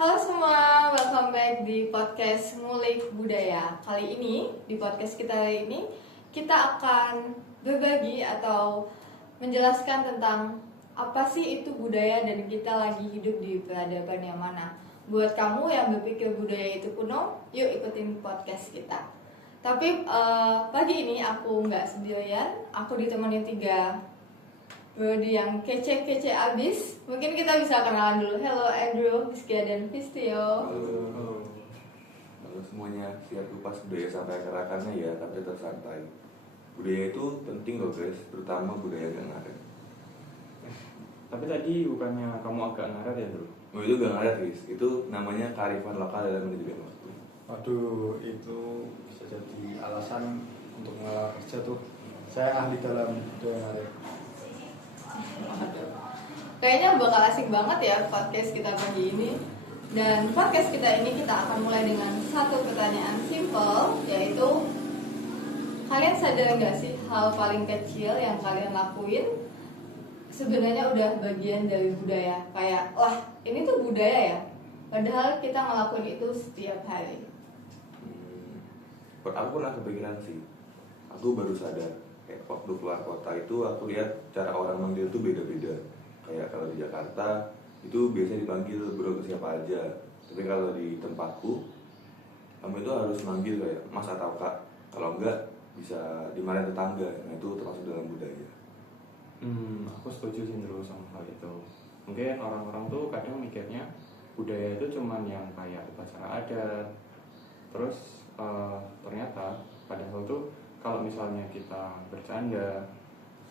Halo semua, welcome back di podcast Ngulik Budaya. Kali ini, di podcast kita hari ini, kita akan berbagi atau menjelaskan tentang apa sih itu budaya dan kita lagi hidup di peradaban yang mana. Buat kamu yang berpikir budaya itu kuno, yuk ikutin podcast kita. Tapi pagi ini aku nggak sendirian, aku ditemani 3 Brody yang kece-kece abis. Mungkin kita bisa kenalan dulu. Hello Andrew, Rizkia, dan Vistio. Halo. Halo semuanya, siap kupas budaya sampai akar-akarnya ya, tapi tetap santai. Budaya itu penting loh guys, terutama budaya gak ngaret. Tapi tadi bukannya kamu agak ngaret ya bro? Oh itu gak ngaret guys, itu namanya kearifan lokal dalam manajemen waktu. Waduh, itu bisa jadi alasan untuk mengalah kerja tuh. Saya ahli dalam budaya ngaret. Kayaknya bakal asik banget ya podcast kita pagi ini. Dan podcast kita ini kita akan mulai dengan satu pertanyaan simple, yaitu kalian sadar nggak sih hal paling kecil yang kalian lakuin sebenarnya udah bagian dari budaya? Kayak, wah ini tuh budaya ya, padahal kita ngelakuin itu setiap hari. Aku pernah kepikiran sih, aku baru sadar kayak waktu keluar kota itu aku lihat cara orang manggil tuh beda-beda. Kayak kalau di Jakarta itu biasanya dipanggil bro ke siapa aja, tapi kalau di tempatku kamu itu harus manggil kayak mas atau kak, kalau enggak bisa dimarahin tetangga. Nah itu termasuk dalam budaya. Aku setuju sih dulu sama hal itu. Mungkin orang-orang tuh kadang mikirnya budaya itu cuman yang kayak upacara adat. Terus ternyata padahal tuh kalau misalnya kita bercanda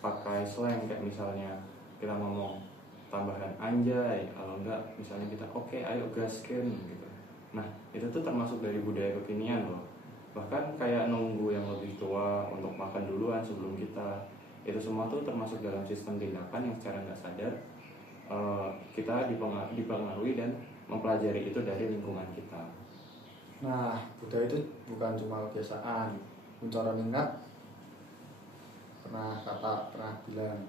pakai slang kayak misalnya kita ngomong tambahan anjay, kalau enggak misalnya kita oke, ayo gaskin gitu. Nah itu tuh termasuk dari budaya kekinian loh. Bahkan kayak nunggu yang lebih tua untuk makan duluan sebelum kita, itu semua tuh termasuk dalam sistem tindakan yang secara nggak sadar kita dipengaruhi dan mempelajari itu dari lingkungan kita. Nah, budaya itu bukan cuma kebiasaan. Mencara ingat pernah bilang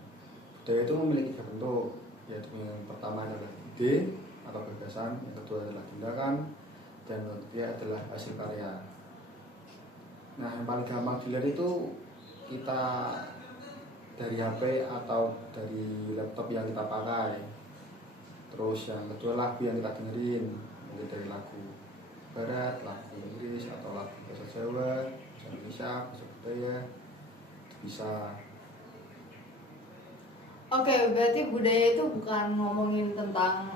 budaya itu memiliki 3 bentuk, yaitu yang pertama adalah ide atau gagasan, yang kedua adalah tindakan, dan yang ketiga adalah hasil karya. Nah, yang paling gampang dilihat itu kita dari HP atau dari laptop yang kita pakai. Terus yang kedua lagu yang kita dengerin, mungkin dari lagu barat, lagu Inggris, atau lagu bahasa Jawa, bahasa Indonesia, bahasa budaya, bisa. Oke, berarti budaya itu bukan ngomongin tentang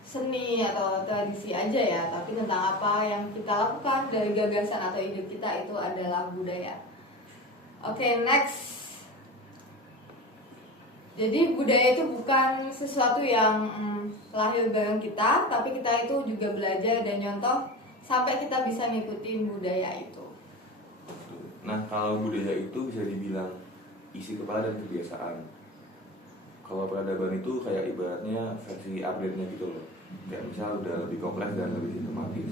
seni atau tradisi aja ya, tapi tentang apa yang kita lakukan dari gagasan atau ide kita itu adalah budaya. Oke, next. Jadi budaya itu bukan sesuatu yang lahir bareng kita, tapi kita itu juga belajar dan nyontoh sampai kita bisa ngikutin budaya itu. Nah kalau budaya itu bisa dibilang isi kepala dan kebiasaan. Kalau peradaban itu kayak ibaratnya versi upgrade-nya gitu loh. Kayak misal udah lebih kompleks dan lebih sistematis.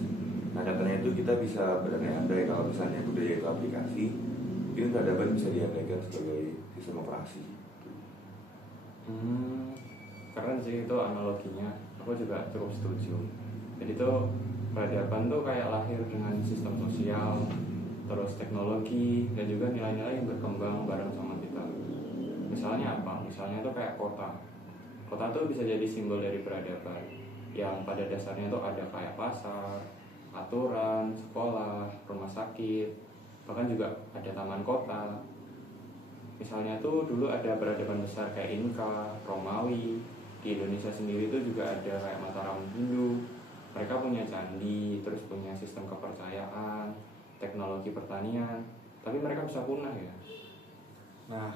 Nah contohnya itu kita bisa berandai-andai kalau misalnya budaya itu aplikasi, mungkin peradaban bisa diandaikan sebagai sistem operasi. Keren sih itu analoginya. Aku juga cukup setuju. Jadi tuh peradaban tuh kayak lahir dengan sistem sosial, terus teknologi, dan juga nilai-nilai yang berkembang bareng sama kita. Misalnya apa? Misalnya tuh kayak kota. Kota tuh bisa jadi simbol dari peradaban, yang pada dasarnya tuh ada kayak pasar, aturan, sekolah, rumah sakit, bahkan juga ada taman kota. Misalnya tuh dulu ada peradaban besar kayak Inka, Romawi. Di Indonesia sendiri tuh juga ada kayak Mataram Hindu. Mereka punya candi, terus punya sistem kepercayaan, teknologi pertanian, tapi mereka bisa punah ya. Nah,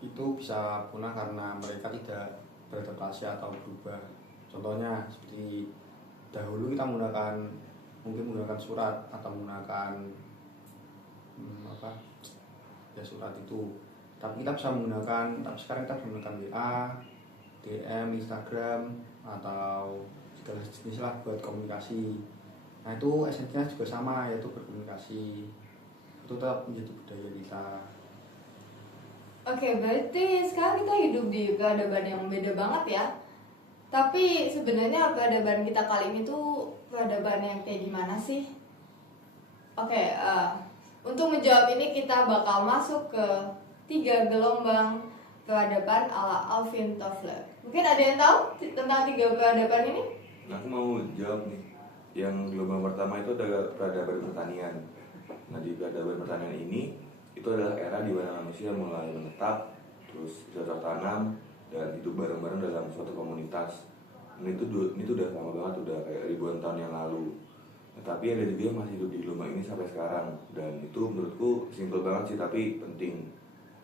itu bisa punah karena mereka tidak beradaptasi atau berubah. Contohnya seperti dahulu kita menggunakan surat atau menggunakan surat itu. Tapi kita bisa menggunakan, tapi sekarang kita bisa menggunakan WA, DM, Instagram, atau segala jenis lah buat komunikasi. Nah itu esensinya juga sama, yaitu berkomunikasi. Itu tetap menjadi budaya kita. Oke, berarti sekarang kita hidup di peradaban yang beda banget ya. Tapi sebenarnya peradaban kita kali ini tuh peradaban yang kayak gimana sih? Oke, untuk menjawab ini kita bakal masuk ke 3 gelombang peradaban ala Alvin Toffler. Mungkin ada yang tahu tentang 3 peradaban ini? Nah, aku mau jawab nih. Yang gelombang pertama itu adalah peradaban pertanian. Nah, di peradaban pertanian ini itu adalah era di mana manusia mulai menetap, terus bercocok tanam dan hidup bareng-bareng dalam suatu komunitas. Dan itu udah lama banget, udah kayak ribuan tahun yang lalu. Nah, tapi ada juga yang masih hidup di gelombang ini sampai sekarang. Dan itu menurutku simpel banget sih, tapi penting.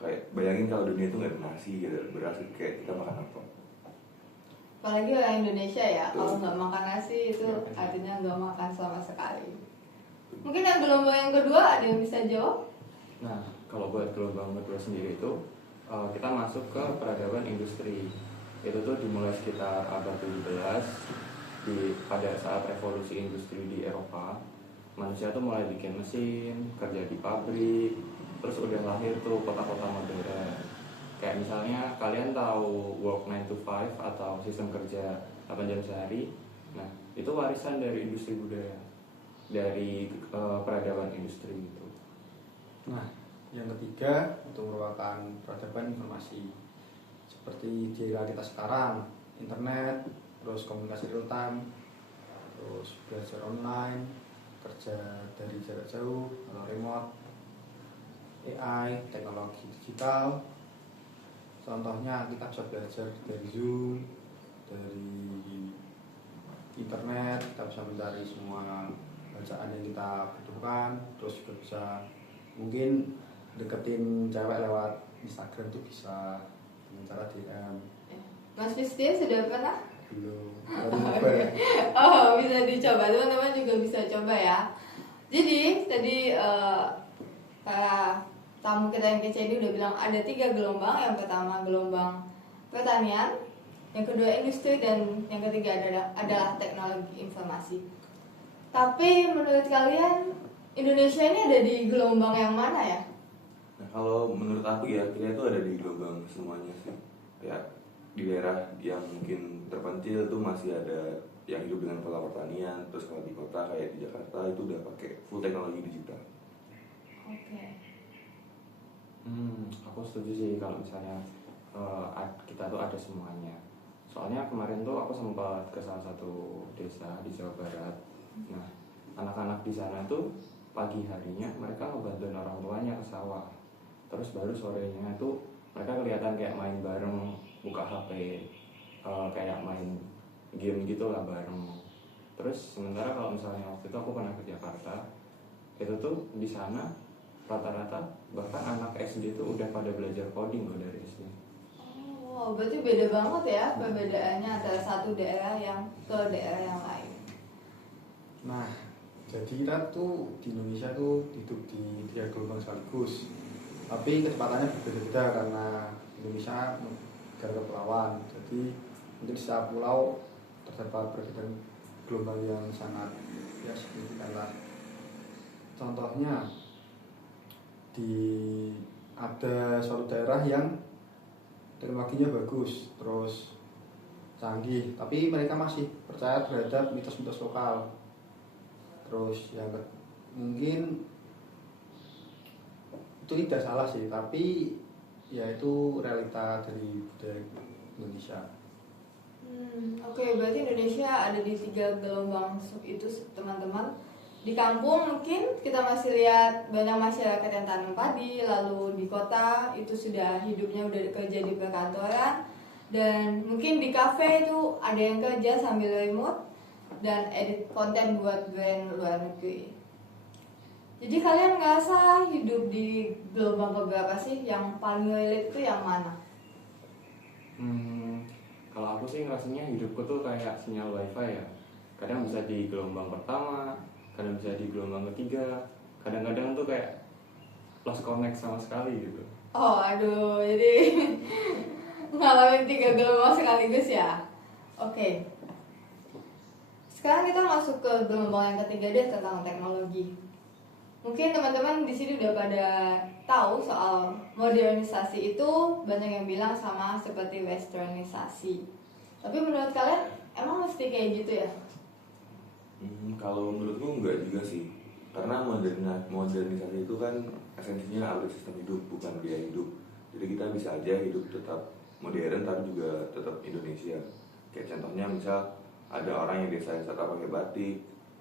Kayak bayangin kalau dunia itu nggak ada nasi, gak ada beras, kayak kita makan apa? Apalagi orang Indonesia ya, Betul. kalau nggak makan nasi itu artinya nggak makan sama sekali. Mungkin yang gelombang yang kedua ada yang bisa jawab? Nah, kalau buat gelombang kedua sendiri itu kita masuk ke peradaban industri. Itu tuh dimulai sekitar abad 17 pada saat revolusi industri di Eropa. Manusia tuh mulai bikin mesin, kerja di pabrik, terus udah lahir tuh kota-kota modern. Kayak misalnya kalian tahu work 9 to 5 atau sistem kerja 8 jam sehari. Nah, itu warisan dari industri budaya, dari peradaban industri gitu. Nah, yang ketiga itu merupakan peradaban informasi. Seperti di era kita sekarang, internet, terus komunikasi real time, terus belajar online, kerja dari jarak jauh atau remote, AI, teknologi digital. Contohnya kita bisa belajar dari Zoom, dari internet, kita bisa mencari semua bacaan yang kita butuhkan, terus juga bisa mungkin deketin cewek lewat Instagram tuh bisa dengan cara DM. Mas Fistin sudah pernah? Belum, baru nyoba ya. Oh, bisa dicoba, teman-teman juga bisa coba ya. Jadi tadi para tamu kita yang kece ini udah bilang ada 3 gelombang. Yang pertama gelombang pertanian, yang kedua industri, dan yang ketiga adalah teknologi informasi. Tapi menurut kalian Indonesia ini ada di gelombang yang mana ya? Nah, kalau menurut aku ya, kita itu ada di gelombang semuanya sih. Ya, di daerah yang mungkin terpencil tuh masih ada yang hidup dengan pola pertanian. Terus kalau di kota kayak di Jakarta itu udah pakai full teknologi digital. Oke. Aku setuju sih kalau misalnya kita tuh ada semuanya. Soalnya kemarin tuh aku sempat ke salah satu desa di Jawa Barat. Nah, anak-anak di sana tuh pagi harinya mereka ngebantuin orang tuanya ke sawah. Terus baru sorenya tuh mereka kelihatan kayak main bareng, buka HP, kayak main game gitu lah bareng. Terus sementara kalau misalnya waktu itu aku pernah ke Jakarta, itu tuh di sana rata-rata bahkan anak SD tuh udah pada belajar coding loh dari SD. Oh, berarti beda banget ya perbedaannya antara satu daerah yang ke daerah yang lain. Nah, jadi kita tuh di Indonesia tuh hidup di 3 gelombang sekaligus. Tapi kecepatannya berbeda-beda karena Indonesia negara kepulauan. Jadi mungkin di setiap pulau terdapat perbedaan gelombang yang sangat ya signifikan lah. Contohnya ada suatu daerah yang teknologinya bagus, terus canggih, tapi mereka masih percaya terhadap mitos-mitos lokal. Terus yang mungkin itu tidak salah sih, tapi ya itu realita dari budaya Indonesia. Oke, berarti Indonesia ada di 3 gelombang itu teman-teman. Di kampung mungkin kita masih lihat banyak masyarakat yang tanam padi, lalu di kota itu sudah hidupnya udah kerja di perkantoran, dan mungkin di kafe itu ada yang kerja sambil remote dan edit konten buat brand luar negeri. Jadi kalian ngerasa hidup di gelombang keberapa sih? Yang paling relate itu yang mana? Kalau aku sih ngerasanya hidupku tuh kayak sinyal wifi ya. Kadang bisa di gelombang pertama, kadang bisa di gelombang ketiga, kadang-kadang tuh kayak lost connect sama sekali gitu. Oh aduh, jadi ngalamin 3 gelombang sekaligus ya. Oke. Sekarang kita masuk ke gelombang yang ketiga deh, tentang teknologi. Mungkin teman-teman di sini udah pada tahu soal modernisasi itu, banyak yang bilang sama seperti westernisasi. Tapi menurut kalian emang mesti kayak gitu ya? Kalau menurutku enggak juga sih, karena modernisasi itu kan esensinya upgrade sistem hidup, bukan gaya hidup. Jadi kita bisa aja hidup tetap modern tapi juga tetap Indonesia. Kayak contohnya misal ada orang yang desain startup pakai batik,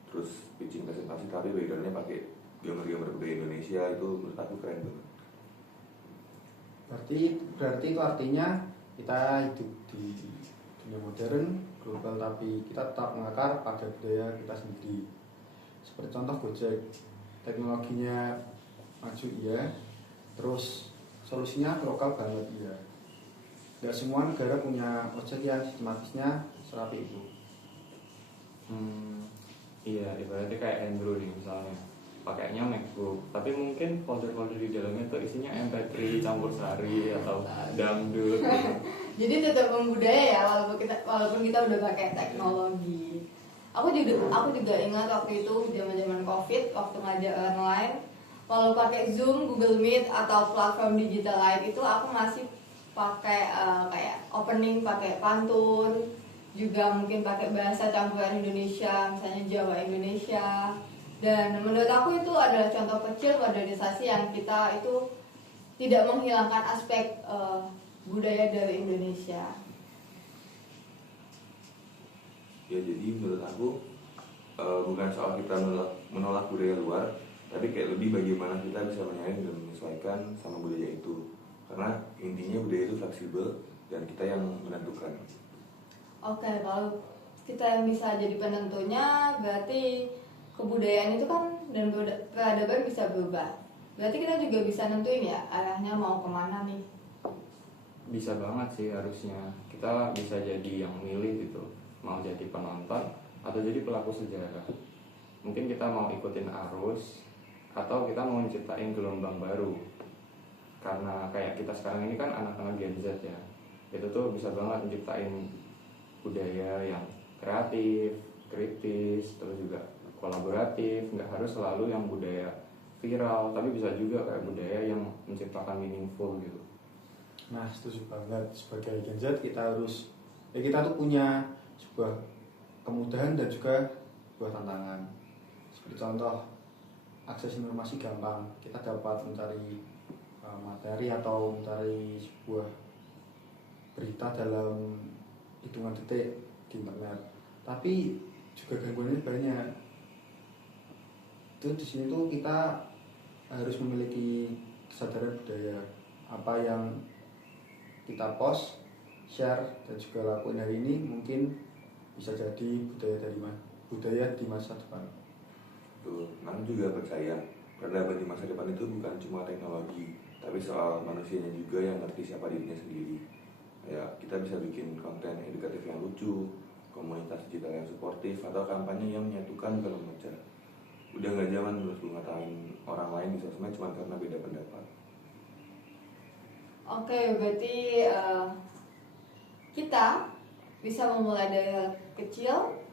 terus pitching presentasi tapi backgroundnya pakai gambar-gambar budaya Indonesia, itu menurut aku keren banget. Berarti itu artinya kita hidup di dunia modern global tapi kita tetap mengakar pada budaya kita sendiri. Seperti contoh Gojek, teknologinya maju iya, terus solusinya lokal banget iya. Gak semua negara punya ojek yang sistematisnya serapi itu. Iya, ibaratnya kayak Andrew nih misalnya, pakainya MacBook, tapi mungkin folder-folder di dalamnya tuh isinya MP3 campur sari atau dangdut gitu. Jadi tetap membudaya ya, walaupun kita udah pakai teknologi. Aku juga ingat waktu itu zaman COVID, waktu ngajar online, walau pakai Zoom, Google Meet atau platform digital lain itu aku masih pakai kayak opening pakai pantun, juga mungkin pakai bahasa campuran Indonesia, misalnya Jawa Indonesia. Dan menurut aku itu adalah contoh kecil modernisasi yang kita itu tidak menghilangkan aspek budaya dari Indonesia. Ya jadi menurut aku bukan soal kita menolak budaya luar, tapi kayak lebih bagaimana kita bisa menyaring dan menyesuaikan sama budaya itu. Karena intinya budaya itu fleksibel dan kita yang menentukan. Oke, kalau kita yang bisa jadi penentunya, berarti kebudayaan itu kan dan peradaban bisa berubah. Berarti kita juga bisa nentuin ya arahnya mau kemana nih. Bisa banget sih harusnya. Kita bisa jadi yang milih gitu, mau jadi penonton atau jadi pelaku sejarah. Mungkin kita mau ikutin arus atau kita mau menciptain gelombang baru. Karena kayak kita sekarang ini kan anak-anak Gen Z ya, itu tuh bisa banget menciptain budaya yang kreatif, kritis, terus juga kolaboratif. Nggak harus selalu yang budaya viral, tapi bisa juga kayak budaya yang menciptakan meaningful gitu. Nah, setuju banget. Sebagai Gen Z kita tuh punya sebuah kemudahan dan juga sebuah tantangan. Seperti contoh, akses informasi gampang, kita dapat mencari materi atau mencari sebuah berita dalam hitungan detik di internet. Tapi juga gangguannya banyak. Itu di sini tuh kita harus memiliki kesadaran budaya. Apa yang kita post, share dan juga lakuin hari ini mungkin bisa jadi budaya di masa depan. Tuh, namun juga percaya peradaban di masa depan itu bukan cuma teknologi, tapi soal manusianya juga yang ngerti siapa dirinya sendiri. Ya, kita bisa bikin konten edukatif yang lucu, komunitas digital yang suportif, atau kampanye yang menyatukan bukan memecah. Udah nggak zaman menurutku ngatain orang lain di sosmed cuma karena beda pendapat. Oke, berarti kita bisa memulai dari hal kecil.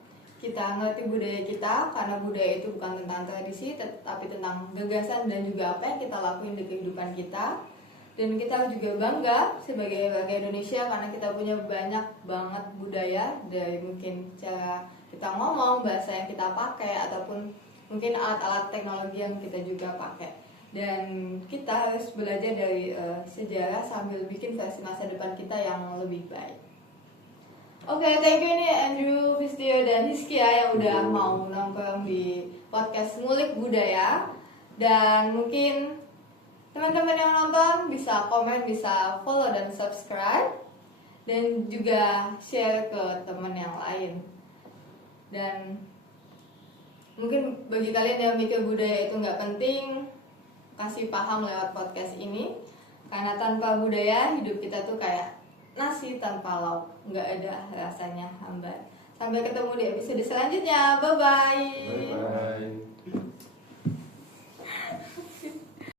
Kita ngerti budaya kita, karena budaya itu bukan tentang tradisi, tapi tentang gagasan dan juga apa yang kita lakuin di kehidupan kita. Dan kita juga bangga sebagai warga Indonesia karena kita punya banyak banget budaya, dari mungkin cara kita ngomong, bahasa yang kita pakai, ataupun mungkin alat-alat teknologi yang kita juga pakai. Dan kita harus belajar dari sejarah sambil bikin versi masa depan kita yang lebih baik. Oke, thank you nih Andrew, Vistio, dan Hiskia yang udah mau nongkrong di podcast Ngulik Budaya. Dan mungkin teman-teman yang nonton bisa komen, bisa follow dan subscribe, dan juga share ke teman yang lain. Dan mungkin bagi kalian yang mikir budaya itu nggak penting, kasih paham lewat podcast ini. Karena tanpa budaya, hidup kita tuh kayak nasi tanpa lauk, nggak ada rasanya, hambar. Sampai ketemu di episode selanjutnya. Bye-bye. Bye-bye.